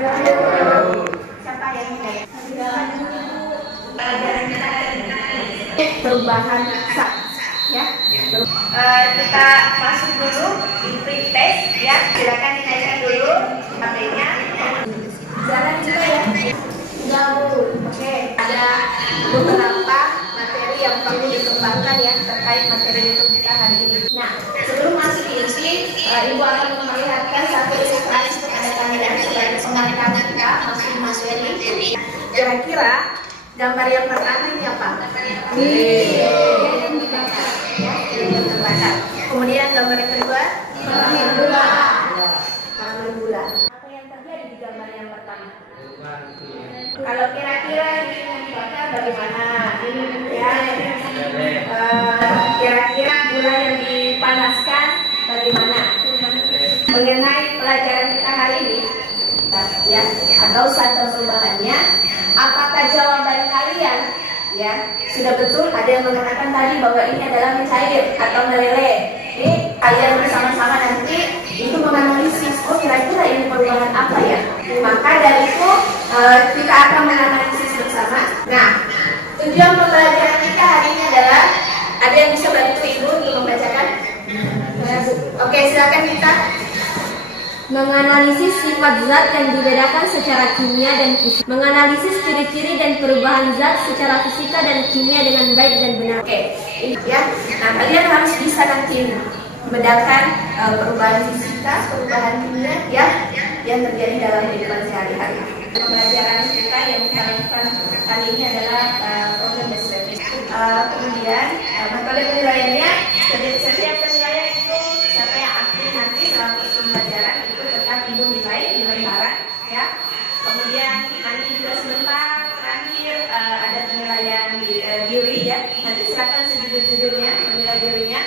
Siapa yang mulai? Perubahan zat, ya. Kita masuk dulu di pre-test, ya. Silakan dinaikkan dulu HP-nya. Jalan juga ya. Jauh. Oke. Ada beberapa materi yang perlu dikembangkan ya terkait materi untuk kita hari ini. Nah, sebelum masuk ke inti, Ibu akan memperlihatkan satu ilustrasi kepada kalian sebagai pengantar kita masuk materi. Kira-kira gambar yang pertama ini apa? Yang dibakar. Ya, yang terbakar. Kemudian gambar yang kedua, gula. Karamel gula. Apa yang terjadi di gambar yang pertama? Kalau kira-kira ini yang dibakar bagaimana? Ya, kira-kira gula yang dipanaskan bagaimana? Mengenai pelajaran kita hari ini, ya, atau satu perubahannya, apakah jawaban kalian, ya, sudah betul? Ada yang mengatakan tadi bahwa ini adalah mencair atau meleleh. Ini kalian bersama-sama nanti itu menganalisis, oh kira-kira ini perubahan apa ya? Maka dari itu kita akan menganalisis bersama. Nah, tujuan pembelajaran kita hari ini adalah, ada yang bisa bantu Ibu untuk membacakan? Oke, silakan kita. Menganalisis sifat zat yang dibedakan secara kimia dan fisika. Menganalisis ciri-ciri dan perubahan zat secara fisika dan kimia dengan baik dan benar. Oke, ya. Nah, kalian harus bisa nanti membedakan perubahan fisika, perubahan kimia, ya, yang terjadi dalam kehidupan sehari-hari. Pembelajaran kita yang kita lakukan kali ini adalah problem based learning. Kemudian metode penilaiannya, setiap penilaian itu siapa yang aktif nanti selama pembelajaran itu tetap Ibu nilai barat, ya. Kemudian nanti juga sebentar terakhir ada penilaian di juri, ya. Nanti silakan sejujur-jujurnya menilai jurinya.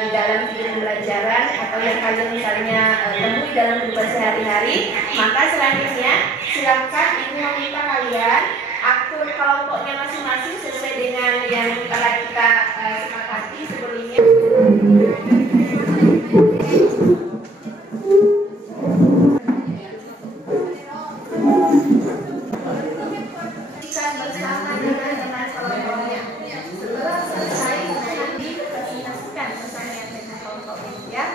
Di dalam video pembelajaran atau yang kalian misalnya temui dalam kehidupan sehari-hari, maka selanjutnya silakan Ibu meminta kalian atur kelompoknya masing-masing sesuai dengan yang telah kita sepakati sebelumnya. Bersama dengan teman kelompoknya. Setelah selesai nanti presentasikan bersama yang teman kelompoknya, ya.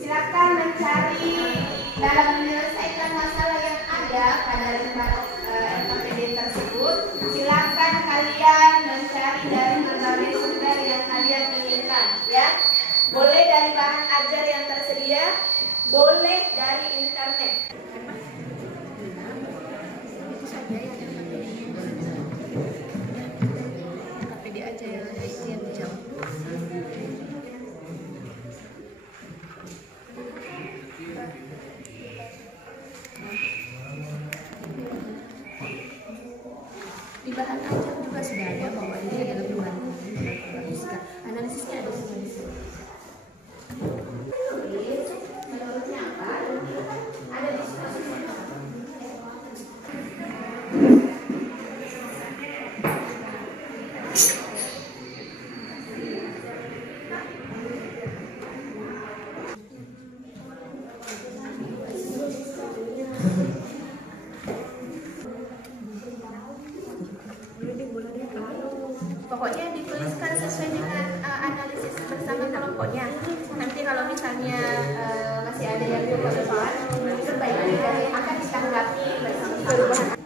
Silakan mencari dalam menyelesaikan masalah yang ada pada lembar LKPD tersebut. Silakan kalian mencari dari berbagai sumber yang kalian inginkan, ya. Boleh dari bahan ajar yang tersedia, boleh dari internet. KPD aja ya, itu yang dijawab. Di bahan ajar juga sudah ada bahwa ini adalah pembantu fisika. Analisisnya ada semua di sini. Menurutnya apa? Ada diskusi. Pokoknya dituliskan sesuai dengan analisis bersama kelompoknya. Nanti kalau misalnya masih ada yang belum soal, itu baiknya dari akan ditanggapi bersama-sama.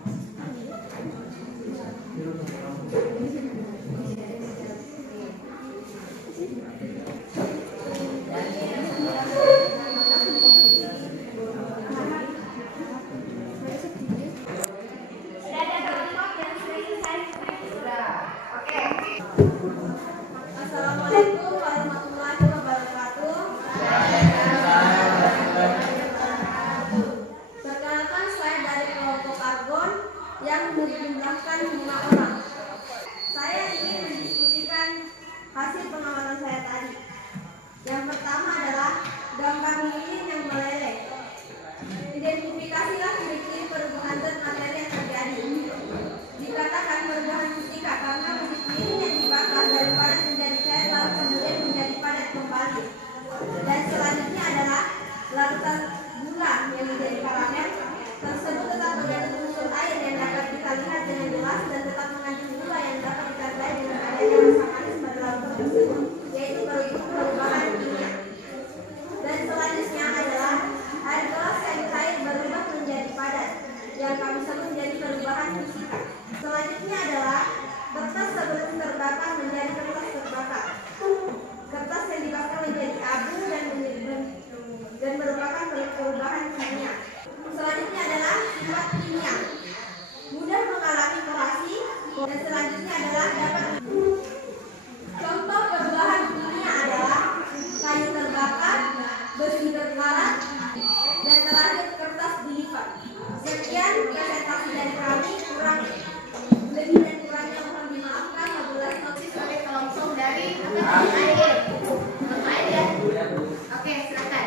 Oke, silakan.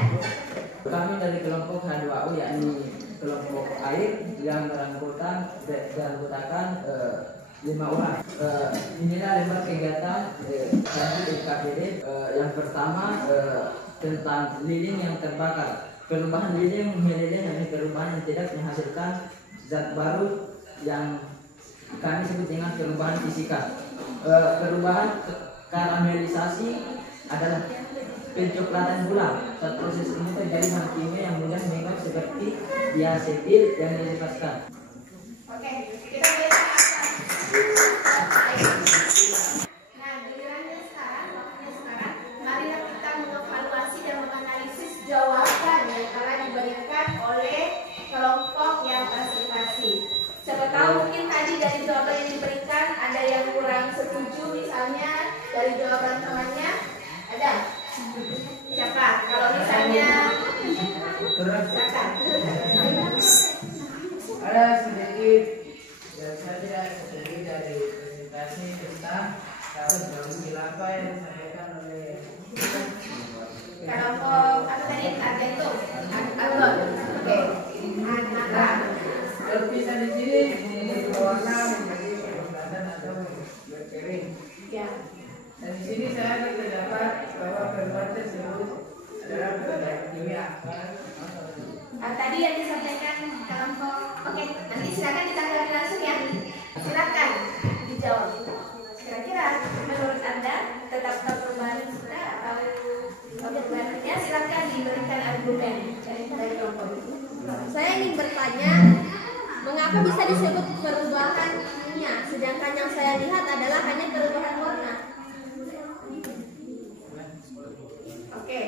Kami dari kelompok H2U, yakni kelompok air yang beranggotakan 5 orang. Inilah lembar kegiatan dari KPD. Yang pertama tentang lilin yang terbakar. Perubahan lilin adalah perubahan yang tidak menghasilkan zat baru yang kami sebut dengan perubahan fisika. Perubahan karamelisasi adalah pencoklatan gula. Saat proses ini terjadi bahan kimia yang mudah mengikat seperti diasetil yang dilepaskan. Oke, kita lihat. Nah, gilirannya sekarang, waktunya sekarang, marilah kita mengevaluasi dan menganalisis jawaban yang telah diberikan oleh kelompok yang presentasi. Siapa tahu mungkin tadi dari jawaban yang diberikan ada yang kurang setuju, misalnya dari jawaban temannya ada. Siapa? Kalau misalnya silakan. Ada sedikit yang saja sedikit dari presentasi tentang tahun 2008 yang disampaikan oleh kelompok apa tadi? Argento, Argon. Oke. Maka terpisah di sini berwarna menjadi kelembapan atau berkering. ya. Dan di sini saya terdapat bahwa perubahan tersebut adalah perubahan kimia. Tadi yang disampaikan kelompok. Oke, nanti silakan ditanggapi langsung ya. Silakan dijawab. Kira-kira menurut Anda tetap perubahan kita atau perubahannya? Silakan diberikan argumen dari kelompok. Saya ingin bertanya, mengapa bisa disebut perubahan kimia, sedangkan yang saya lihat adalah hanya perubahan warna? Oke.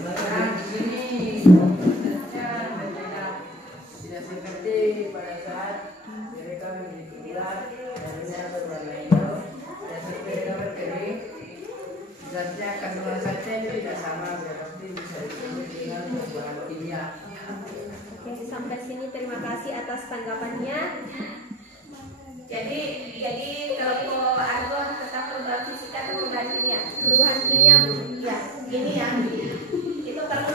Nah, di sini tidak seperti pada saat mereka memiliki bulan dan berwarna hijau dan seperti mereka berkering, zatnya kandungan zatnya tidak sama, berarti bisa disebut dengan perubahan kimia. Oke, sampai sini terima kasih atas tanggapannya. Jadi kelompok Argon tentang perubahan fisika atau perubahan kimia? Perubahan kimia, Bu. Ya, ini ya. Itu perlu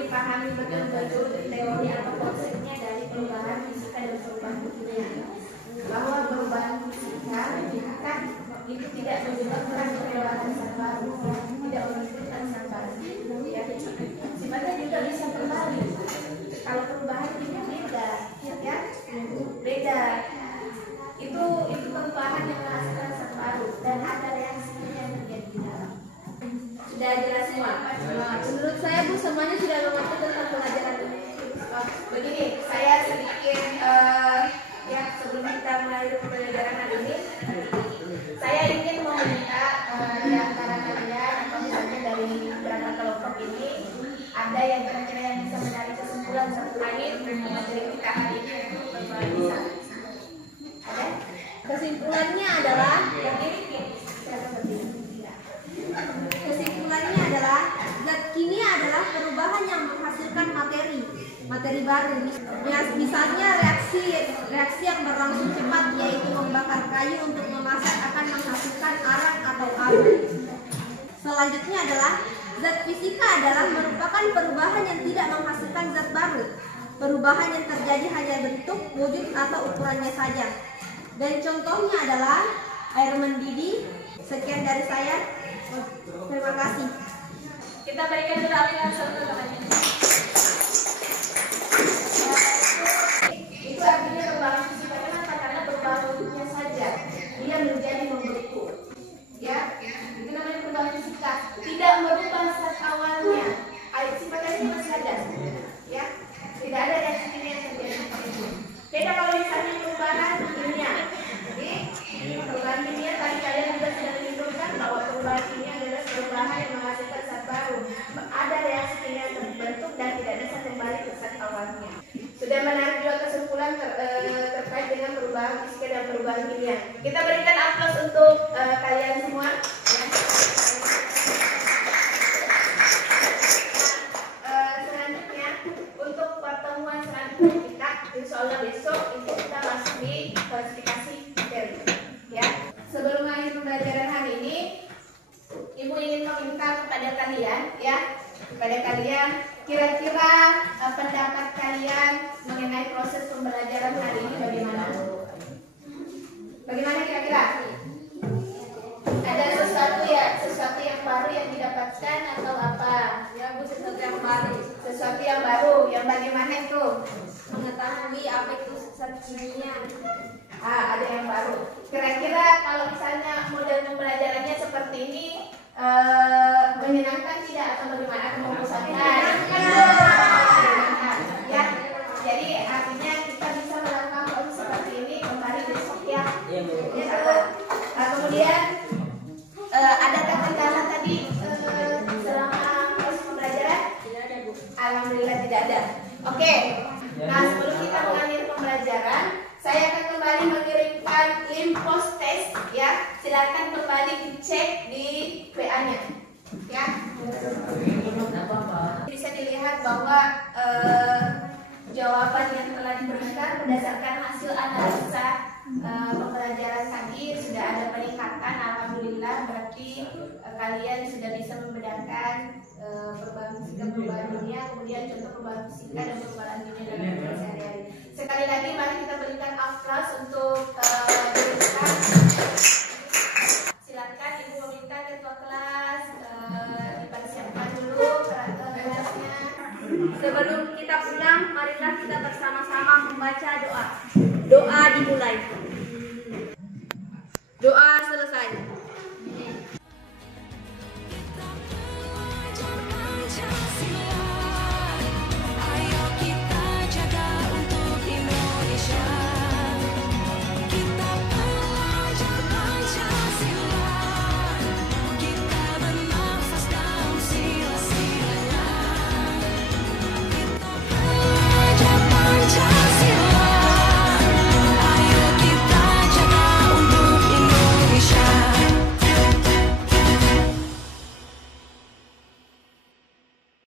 dipahami betul-betul teori atau konsepnya dari perubahan fisika dan perubahan kimia. Bahwa perubahan fisika kan itu tidak menyebabkan keluaran zat baru, tidak memunculkan zat baru. Ya, sifatnya juga bisa kembali. Kalau perubahan kimia beda, ya, beda. Itu perubahan yang menghasilkan zat baru dan ada reaksinya yang terjadi di dalam. Sudah jelas semua? Menurut saya, Bu, semuanya sudah mengerti tentang pelajaran ini. Begini, saya sedikit ya sebelum kita mulai pelajaran hari ini, saya ingin meminta di antara kalian atau misalnya dari beberapa kelompok ini ada yang kira-kira yang bisa menarik kesimpulan terkait materi kita hari ini yaitu perubahan bisa. Ada? Kesimpulannya adalah Yang ini siapa berdiri? Kesimpulannya adalah zat kimia adalah perubahan yang menghasilkan materi baru. Misalnya reaksi yang berlangsung cepat, yaitu membakar kayu untuk memasak akan menghasilkan arang atau abu. Selanjutnya adalah zat fisika adalah merupakan perubahan yang tidak menghasilkan zat baru. Perubahan yang terjadi hanya bentuk, wujud atau ukurannya saja. Dan contohnya adalah air mendidih. Sekian dari saya. Terima kasih. Kita berikan dulu aplaus untuk temannya. Itu artinya perubahan fisika. Kenapa? Karena perubahan wujudnya saja dia menjadi membeku. Ya, itu namanya perubahan fisika. Tidak merubah zat awalnya. Sifatnya itu masih ada. Ya, tidak ada reaksi kimia yang terjadi seperti itu. Beda kalau misalnya perubahan kimia. Jadi perubahan kimia tadi kalian juga sudah menunjukkan bahwa perubahan kimia adalah perubahan yang menghasilkan zat baru. Ada reaksi kimia yang terbentuk dan tidak bisa kembali ke zat awalnya. Sudah menarik juga kesimpulan terkait dengan perubahan fisika dan perubahan kimia. Kita berikan aplaus untuk kalian semua. Ya. Selanjutnya untuk pertemuan selanjutnya kita, insya Allah besok itu kita masuk di klasifikasi materi. Ya. Sebelum akhir pembelajaran hari ini, kepada kalian ya, kepada kalian kira-kira pendapat kalian mengenai proses pembelajaran hari ini bagaimana? Bagaimana kira-kira? Ada sesuatu yang baru yang didapatkan atau apa? Ya Bu, sesuatu yang baru. Sesuatu yang baru, yang bagaimana itu? Mengetahui apa itu zat kimia. Ada yang baru. Kira-kira kalau misalnya model pembelajarannya seperti ini menyenangkan tidak atau bagaimana? Atau membosankan? Ya, jadi artinya kita bisa melakukan proses seperti ini kembali besok ya. Kemudian adakah kendala tadi selama proses pembelajaran? Alhamdulillah tidak ada. Oke. Nah, sebelum kita mengakhiri pembelajaran, saya akan kembali mengirimkan link post test ya. Silakan kembali dicek di WA-nya. Ya. Bisa dilihat bahwa jawaban yang telah diberikan berdasarkan hasil analisa pembelajaran tadi sudah ada peningkatan. Alhamdulillah, berarti kalian sudah bisa membedakan perubahan fisika, perubahan dunia, kemudian contoh perubahan fisika dan perubahan dunia dalam kehidupan sehari-hari. Sekali lagi mari kita berikan applause untuk dirikan. Silakan Ibu meminta ketua kelas dipersiapkan dulu kelasnya. Sebelum kita pulang, marilah kita bersama-sama membaca doa